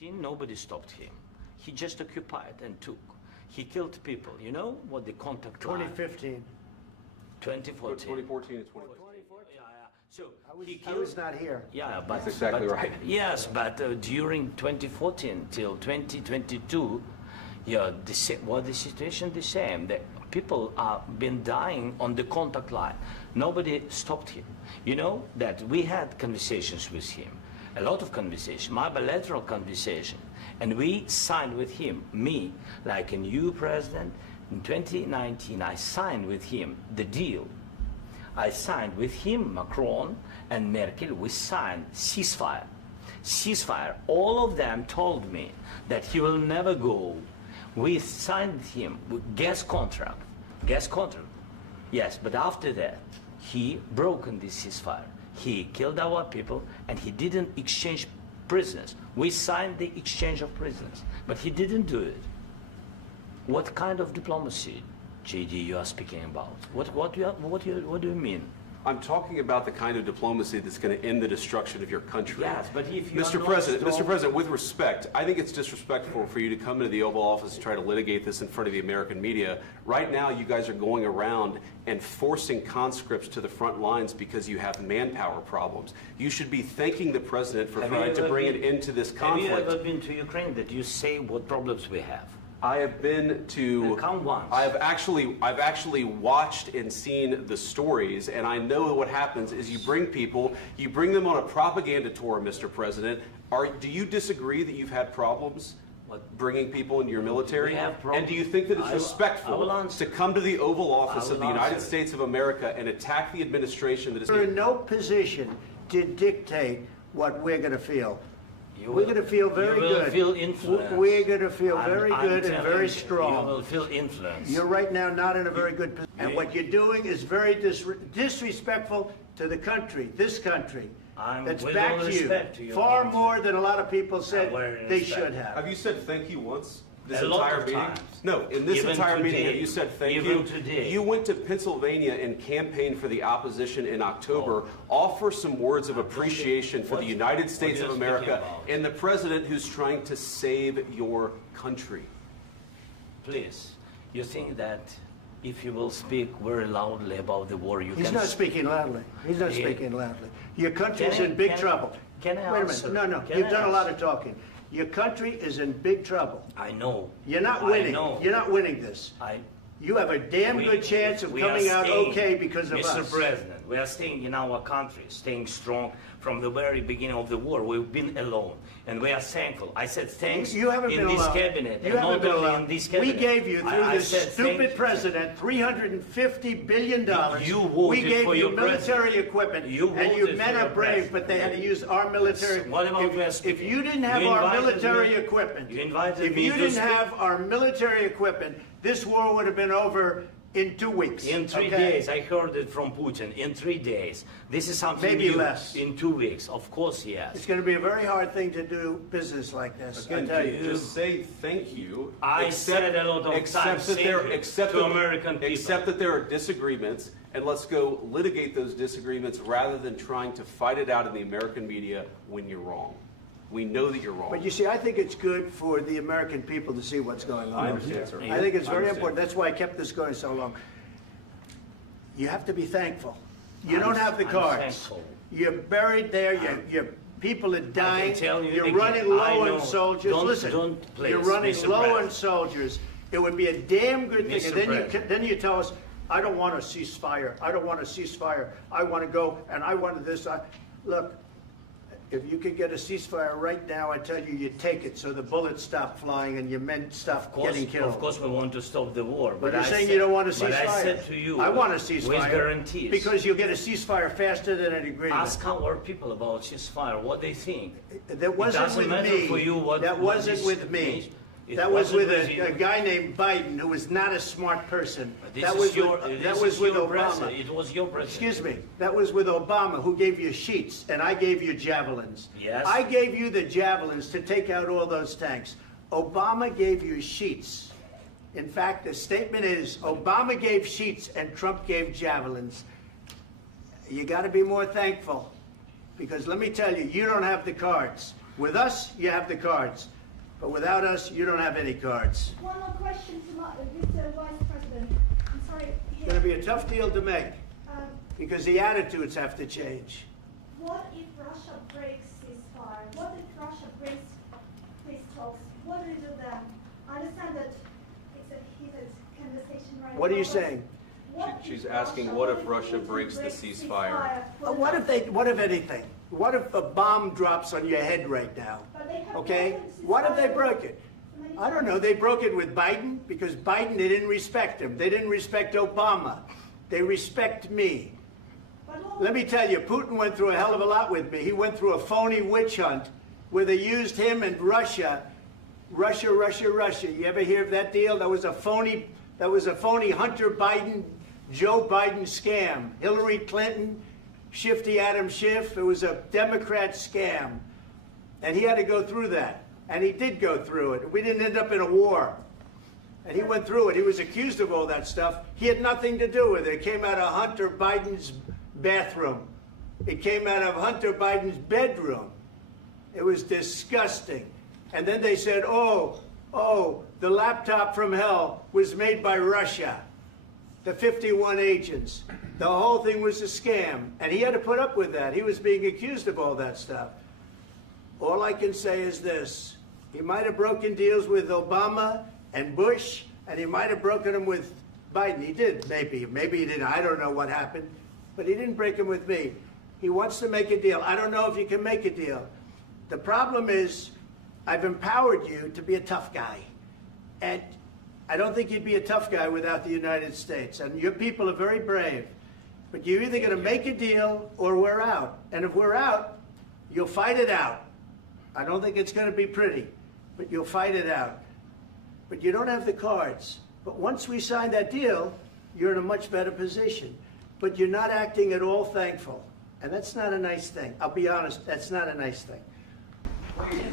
Nobody stopped him. He just occupied and took. He killed people. You know what the contact line? 2015. 2014. 2014 and 2015. Yeah, yeah. So I was not here. Yeah, but That's exactly right. Yes, but during 2014 till 2022, yeah, the situation the same. The people are been dying on the contact line. Nobody stopped him. You know that we had conversations with him, a lot of conversation, my bilateral conversation, and we signed with him, me, like a new president. In 2019, I signed with him the deal. I signed with him, Macron and Merkel, we signed ceasefire. Ceasefire, all of them told me that he will never go. We signed with him with gas contract, yes, but after that, he broken this ceasefire. He killed our people and he didn't exchange prisoners. We signed the exchange of prisoners, but he didn't do it. What kind of diplomacy, JD, you are speaking about? What do you mean? I'm talking about the kind of diplomacy that's going to end the destruction of your country. Yes, but if you Mr. President, with respect, I think it's disrespectful for you to come into the Oval Office and try to litigate this in front of the American media. Right now, you guys are going around and forcing conscripts to the front lines because you have manpower problems. You should be thanking the President for trying to bring an end to this conflict. Have you ever been to Ukraine that you say what problems we have? I have been to. Come once. I've actually watched and seen the stories, and I know what happens is you bring people, you bring them on a propaganda tour, Mr. President. Do you disagree that you've had problems bringing people into your military? We have problems. And do you think that it's respectful to come to the Oval Office of the United answer. States of America and attack the administration that is? We're in no position to dictate what we're going to feel. We're going to feel very good. You will feel influence. We're going to feel very good and very strong. You will feel influence. You're right now not in a very good position. And what you're doing is very disrespectful to the country, this country. That's backed you far more than a lot of people said they should have. Have you said thank you once? This A lot entire of meeting? times. No, in this Even entire meeting, today. have you said thank Even you? today. You went to Pennsylvania and campaigned for the opposition in October. Offer some words of appreciation for the United States of America and the president who's trying to save your country. Please, you think that if you will speak very loudly about the war, He's not speaking loudly. He's not speaking loudly. Your country is in big trouble. Can I Wait a answer? minute. No, you've done a lot of talking. Your country is in big trouble. I know. You're not winning. You're not winning this. You have a damn good chance of coming out okay because of us. Mr. President, we are staying in our country, staying strong from the very beginning of the war. We've been alone, and we are thankful. I said thanks you haven't in been this alone. cabinet, You and haven't not been only alone. in this cabinet. We gave you, through I this said stupid thank you. president, $350 billion. You voted we gave for you your military president. equipment, You and you voted men for are your brave, president. but they had to use our military. What about If you didn't have You our invited military me- equipment, You invited if me you to didn't speak. have our military equipment, this war would have been over in 2 weeks. In 3 days, I heard it from Putin. In 3 days, this is something Maybe new. less. In 2 weeks, of course, yes. It's going to be a very hard thing to do business like this. I tell you. Just say thank you. I said a lot of times to American people. Accept that there are disagreements, and let's go litigate those disagreements rather than trying to fight it out in the American media when you're wrong. We know that you're wrong. But you see, I think it's good for the American people to see what's going on. I understand, sir. I think it's very I understand. important. That's why I kept this going so long. You have to be thankful. You don't have the I'm cards. thankful. You're buried there. Your people are dying. tell you You're again, running I low know. on soldiers. Listen, Don't you're running Mr. low on President. soldiers. It would be a damn good thing. Mr. And President. then you tell us, I don't want a ceasefire. I don't want a ceasefire. I want to go, and I wanted this. Look, if you could get a ceasefire right now, I tell you, you take it so the bullets stop flying and your men stop getting killed. Of course, we want to stop the war. But you're saying you don't want a ceasefire. But I said to you, I want a ceasefire. with guarantees. Because you'll get a ceasefire faster than an agreement. Ask our people about ceasefire, what they think. That wasn't doesn't with matter me. for you what- That what wasn't this with me. means. It That was wasn't with with you. a guy named Biden who was not a smart person. This That is was your, with, this that was is with your Obama. president. It was your president. Excuse me. That was with Obama, who gave you sheets, and I gave you javelins. Yes. I gave you the javelins to take out all those tanks. Obama gave you sheets. In fact, the statement is Obama gave sheets and Trump gave javelins. You got to be more thankful, because let me tell you, you don't have the cards. With us, you have the cards. But without us, you don't have any cards. One more question to Mr. Vice President. I'm sorry. It's going to be a tough deal to make because the attitudes have to change. What if Russia breaks ceasefire? What if Russia breaks peace talks? What do we do then? I understand that it's a heated conversation right now. What are you saying? She's asking, what if Russia breaks the ceasefire? What if anything? What if a bomb drops on your head right now? Okay? What if they broke it? I don't know. They broke it with Biden because Biden, they didn't respect him. They didn't respect Obama. They respect me. Let me tell you, Putin went through a hell of a lot with me. He went through a phony witch hunt where they used him and Russia. Russia. You ever hear of that deal? That was a phony Hunter Biden, Joe Biden scam. Hillary Clinton, Shifty Adam Schiff. It was a Democrat scam. And he had to go through that. And he did go through it. We didn't end up in a war. And he went through it. He was accused of all that stuff. He had nothing to do with it. It came out of Hunter Biden's bathroom. It came out of Hunter Biden's bedroom. It was disgusting. And then they said, oh, the laptop from hell was made by Russia. The 51 agents. The whole thing was a scam. And he had to put up with that. He was being accused of all that stuff. All I can say is this. He might have broken deals with Obama and Bush, and he might have broken them with Biden. He did, maybe. Maybe he didn't. I don't know what happened. But he didn't break them with me. He wants to make a deal. I don't know if you can make a deal. The problem is I've empowered you to be a tough guy. And I don't think you'd be a tough guy without the United States. And your people are very brave. But you're either going to make a deal or we're out. And if we're out, you'll fight it out. I don't think it's going to be pretty, but you'll fight it out. But you don't have the cards. But once we sign that deal, you're in a much better position. But you're not acting at all thankful. And that's not a nice thing. I'll be honest, that's not a nice thing. Thank you.